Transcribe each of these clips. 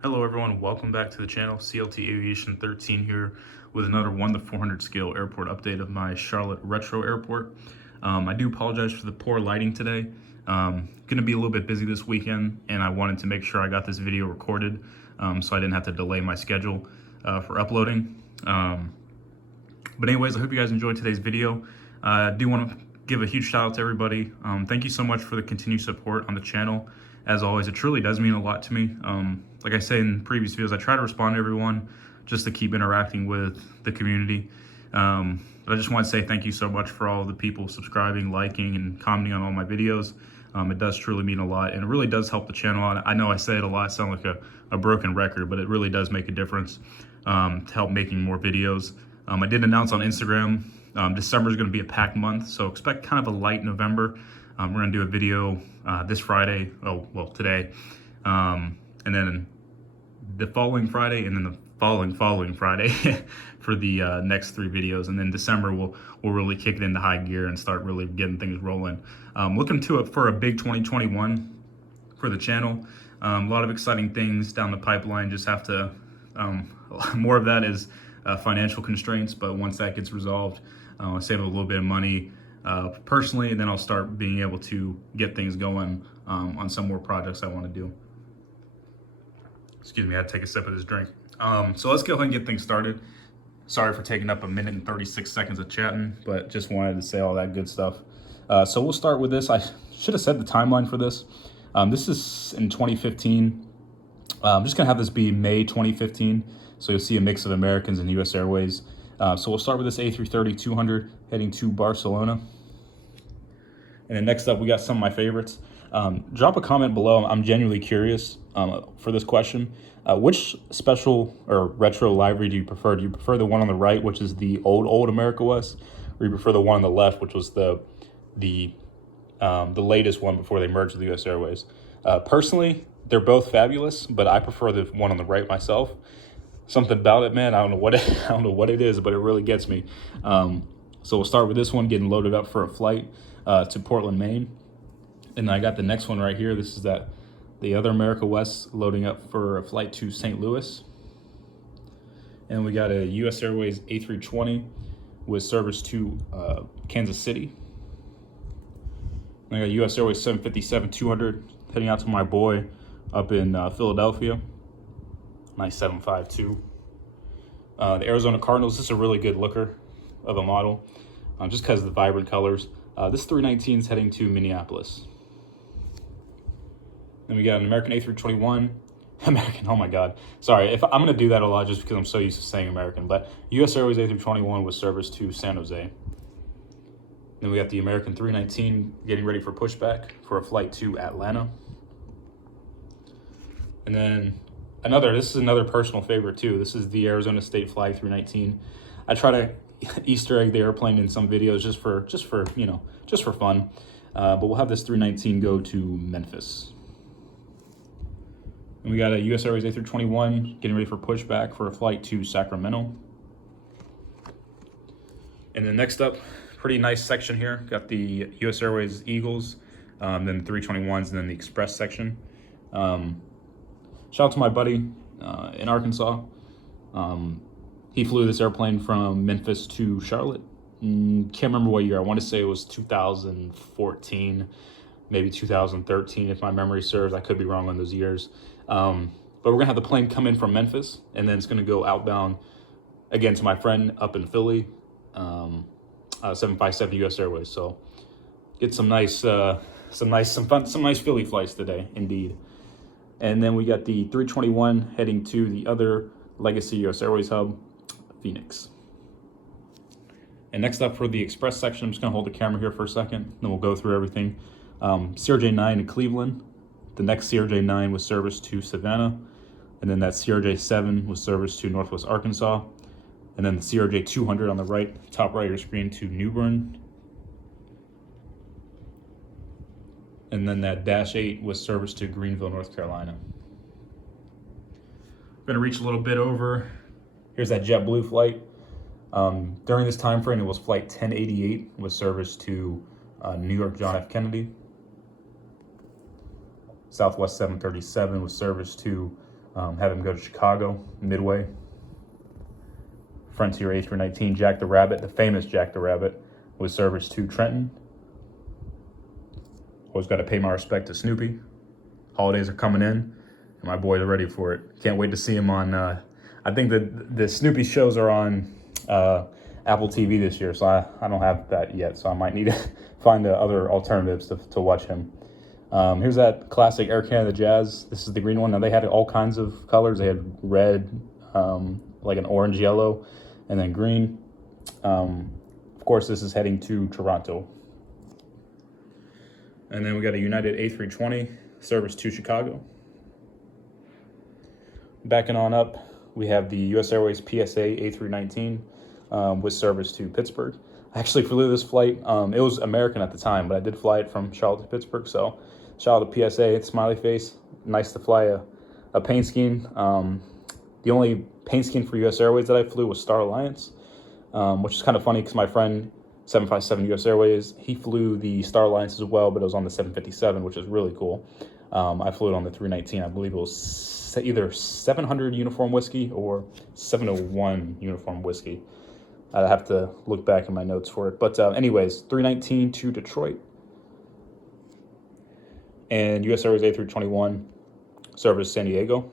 Hello everyone, welcome back to the channel. CLT Aviation 13 here with another 1 to 400 scale airport update of my Charlotte Retro Airport. I do apologize for the poor lighting today. Gonna be a little bit busy this weekend and I wanted to make sure I got this video recorded so I didn't have to delay my schedule for uploading. But anyways, I hope you guys enjoyed today's video. I do want to give a huge shout out to everybody. Thank you so much for the continued support on the channel. As always, it truly does mean a lot to me. Like I say in previous videos, I try to respond to everyone just to keep interacting with the community. But I just want to say thank you so much for all the people subscribing, liking, and commenting on all my videos. It does truly mean a lot, and it really does help the channel out. I know I say it a lot, I sound like a broken record, but it really does make a difference to help making more videos. I did announce on Instagram, December is going to be a packed month, so expect kind of a light November. We're going to do a video this Friday, today, and then the following Friday, and then the following Friday for the next 3 videos. And then December, we'll really kick it into high gear and start really getting things rolling. Looking to it for a big 2021 for the channel. A lot of exciting things down the pipeline. Just have to, more of that is financial constraints, but once that gets resolved, I'll save a little bit of money personally, and then I'll start being able to get things going on some more projects I want to do. Excuse me, I had to take a sip of this drink. So let's go ahead and get things started. Sorry for taking up 1 minute and 36 seconds of chatting, but just wanted to say all that good stuff. So we'll start with this. I should have set the timeline for this. This is in 2015. I'm just gonna have this be May 2015. So you'll see a mix of Americans and US Airways. So we'll start with this A330-200 heading to Barcelona. And then next up, we got some of my favorites. Drop a comment below. I'm genuinely curious for this question. Which special or retro livery do you prefer? Do you prefer the one on the right, which is the old America West, or you prefer the one on the left, which was the latest one before they merged with the US Airways? Personally, they're both fabulous, but I prefer the one on the right myself. Something about it, man, I don't know what it is, but it really gets me. So we'll start with this one, getting loaded up for a flight to Portland, Maine. And I got the next one right here. This is the other America West loading up for a flight to St. Louis. And we got a US Airways A320 with service to Kansas City. And I got US Airways 757-200 heading out to my boy up in Philadelphia. Nice 752. The Arizona Cardinals, this is a really good looker of a model, just because of the vibrant colors. This 319 is heading to Minneapolis. Then we got an American A321. American, oh my God. Sorry, if I'm gonna do that a lot just because I'm so used to saying American, but US Airways A321 with service to San Jose. Then we got the American 319 getting ready for pushback for a flight to Atlanta. And then this is another personal favorite too. This is the Arizona State Flag 319. I try to Easter egg the airplane in some videos just for fun. But we'll have this 319 go to Memphis. And we got a US Airways A321 getting ready for pushback for a flight to Sacramento. And then next up, pretty nice section here. Got the US Airways Eagles, then the 321s, and then the Express section. Shout out to my buddy in Arkansas. He flew this airplane from Memphis to Charlotte. Can't remember what year. I want to say it was 2014, maybe 2013, if my memory serves. I could be wrong on those years. But we're going to have the plane come in from Memphis, and then it's going to go outbound again to my friend up in Philly, 757 US Airways. So get some nice Philly flights today, indeed. And then we got the 321 heading to the other legacy US Airways hub, Phoenix. And next up for the Express section, I'm just gonna hold the camera here for a second, then we'll go through everything. CRJ-9 in Cleveland, the next CRJ-9 with service to Savannah, and then that CRJ-7 with service to Northwest Arkansas, and then the CRJ-200 on the right, top right of your screen, to New Bern. And then that Dash 8 with service to Greenville, North Carolina. We're gonna reach a little bit over. Here's that JetBlue flight. During this time frame, it was flight 1088 with service to New York John F. Kennedy. Southwest 737 with service to Have him go to Chicago, Midway. Frontier A319, Jack the Rabbit, the famous Jack the Rabbit, with service to Trenton. Always got to pay my respect to Snoopy. Holidays are coming in, and my boys are ready for it. Can't wait to see him on, I think the Snoopy shows are on Apple TV this year, so I don't have that yet, so I might need to find other alternatives to watch him. Here's that classic Air Canada Jazz. This is the green one. Now, they had all kinds of colors. They had red, like an orange yellow, and then green. Of course, this is heading to Toronto. And then we got a United A320 service to Chicago. Backing on up, we have the US Airways PSA A319 with service to Pittsburgh. I actually flew this flight. It was American at the time, but I did fly it from Charlotte to Pittsburgh. So shout out to PSA, smiley face. Nice to fly a paint scheme. The only paint scheme for US Airways that I flew was Star Alliance, which is kind of funny because my friend 757 US Airways, he flew the Star Alliance as well, but it was on the 757, which is really cool. I flew it on the 319. I believe it was either 700 uniform whiskey or 701 uniform whiskey. I'd have to look back in my notes for it. But anyways, 319 to Detroit. And US Airways A321 service San Diego.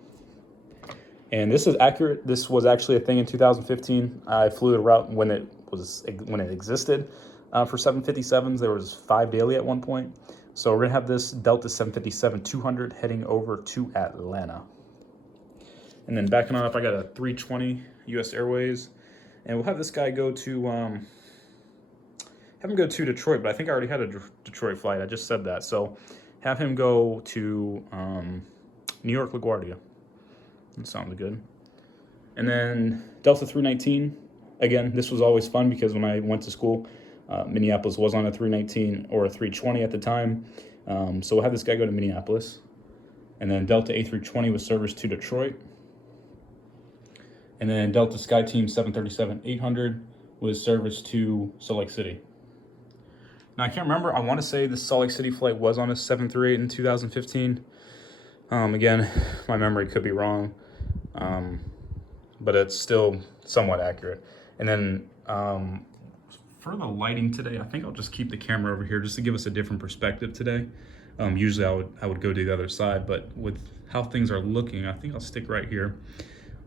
And this is accurate. This was actually a thing in 2015. I flew the route when it existed for 757s. There was 5 daily at one point. So we're gonna have this Delta 757-200 heading over to Atlanta. And then backing on up, I got a 320 US Airways, and we'll have this guy go to have him go to Detroit. But I think I already had a Detroit flight. I just said that. So have him go to New York LaGuardia. That sounds good. And then Delta 319. Again, this was always fun because when I went to school, Minneapolis was on a 319 or a 320 at the time. So we'll have this guy go to Minneapolis. And then Delta A320 with service to Detroit. And then Delta SkyTeam 737-800 with service to Salt Lake City. Now, I can't remember. I want to say the Salt Lake City flight was on a 738 in 2015. Again, my memory could be wrong, but it's still somewhat accurate. And then for the lighting today, I think I'll just keep the camera over here just to give us a different perspective today. Usually I would go to the other side, but with how things are looking, I think I'll stick right here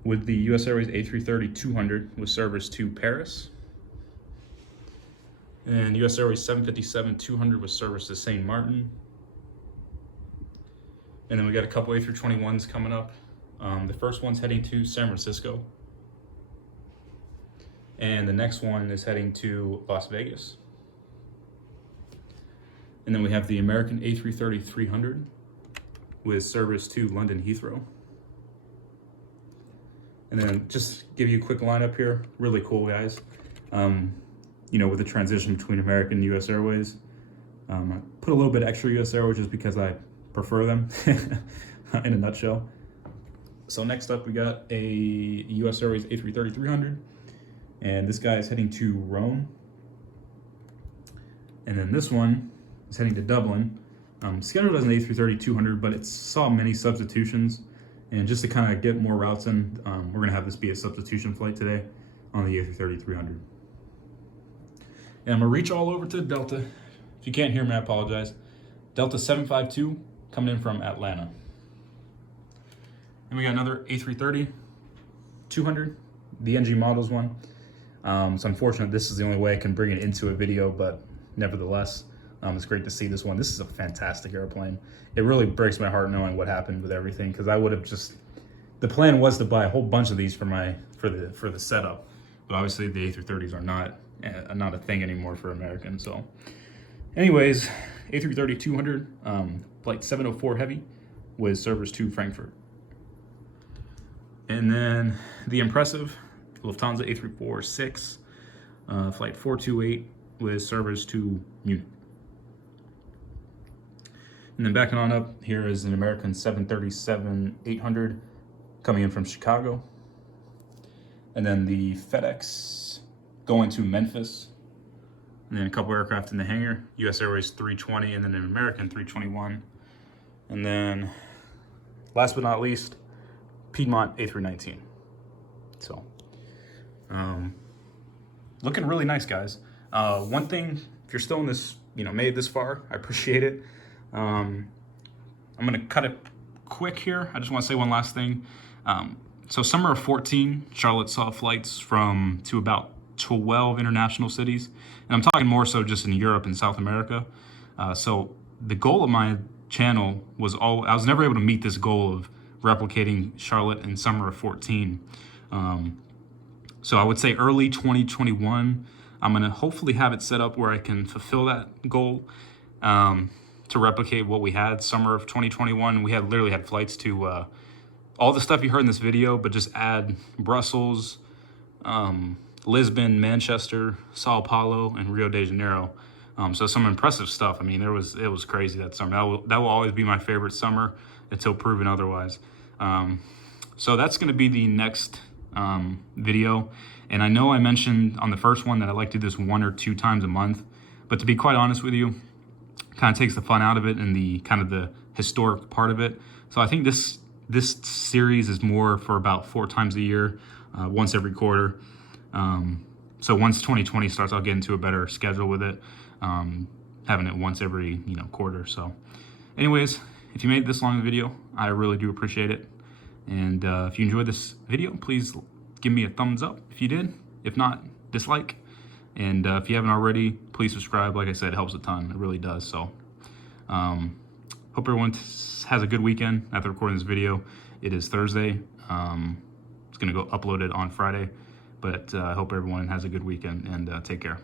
with the US Airways A330-200 with service to Paris. And US Airways 757-200 with service to St. Martin. And then we got a couple A321s coming up. The first one's heading to San Francisco. And the next one is heading to Las Vegas. And then we have the American A330-300 with service to London Heathrow. And then just give you a quick lineup here. Really cool, guys. You know, with the transition between American and US Airways. I put a little bit extra US Airways just because I prefer them in a nutshell. So next up, we got a US Airways A330-300. And this guy is heading to Rome. And then this one is heading to Dublin. Scheduled as an A330-200, but it saw many substitutions. And just to kind of get more routes in, we're going to have this be a substitution flight today on the A330-300. And I'm going to reach all over to Delta. If you can't hear me, I apologize. Delta 752 coming in from Atlanta. And we got another A330-200, the NG Models one. It's unfortunate this is the only way I can bring it into a video, but nevertheless, it's great to see this one. This is a fantastic airplane. It really breaks my heart knowing what happened with everything, because I would have just, the plan was to buy a whole bunch of these for the setup, but obviously the A330s are not a thing anymore for Americans. So anyways, A330-200, flight 704 heavy with service to Frankfurt. And then the impressive Lufthansa A340-6, flight 428 with service to Munich. And then backing on up, here is an American 737-800 coming in from Chicago. And then the FedEx going to Memphis. And then a couple aircraft in the hangar, US Airways 320 and then an American 321. And then last but not least, Piedmont A319. So, looking really nice, guys. One thing, if you're still in this, made it this far, I appreciate it. I'm gonna cut it quick here. I just want to say one last thing. So summer of 14, Charlotte saw flights to about 12 international cities, and I'm talking more so just in Europe and South America. So the goal of my channel was I was never able to meet this goal of replicating Charlotte in summer of 14. So I would say early 2021, I'm gonna hopefully have it set up where I can fulfill that goal, to replicate what we had summer of 2021. We literally had flights to all the stuff you heard in this video, but just add Brussels, Lisbon, Manchester, Sao Paulo, and Rio de Janeiro. So some impressive stuff. I mean, it was crazy that summer. That will always be my favorite summer until proven otherwise. So that's going to be the next video. And I know I mentioned on the first one that I like to do this 1 or 2 times a month, but to be quite honest with you, kind of takes the fun out of it and the kind of the historic part of it. So I think this series is more for about 4 times a year, once every quarter. So once 2020 starts, I'll get into a better schedule with it, having it once every quarter. So anyways, if you made it this long of a video, I really do appreciate it. And if you enjoyed this video, please give me a thumbs up if you did. If not, dislike. And if you haven't already, please subscribe. Like I said, it helps a ton. It really does. So hope everyone has a good weekend after recording this video. It is Thursday. It's going to go uploaded on Friday. But I hope everyone has a good weekend, and take care.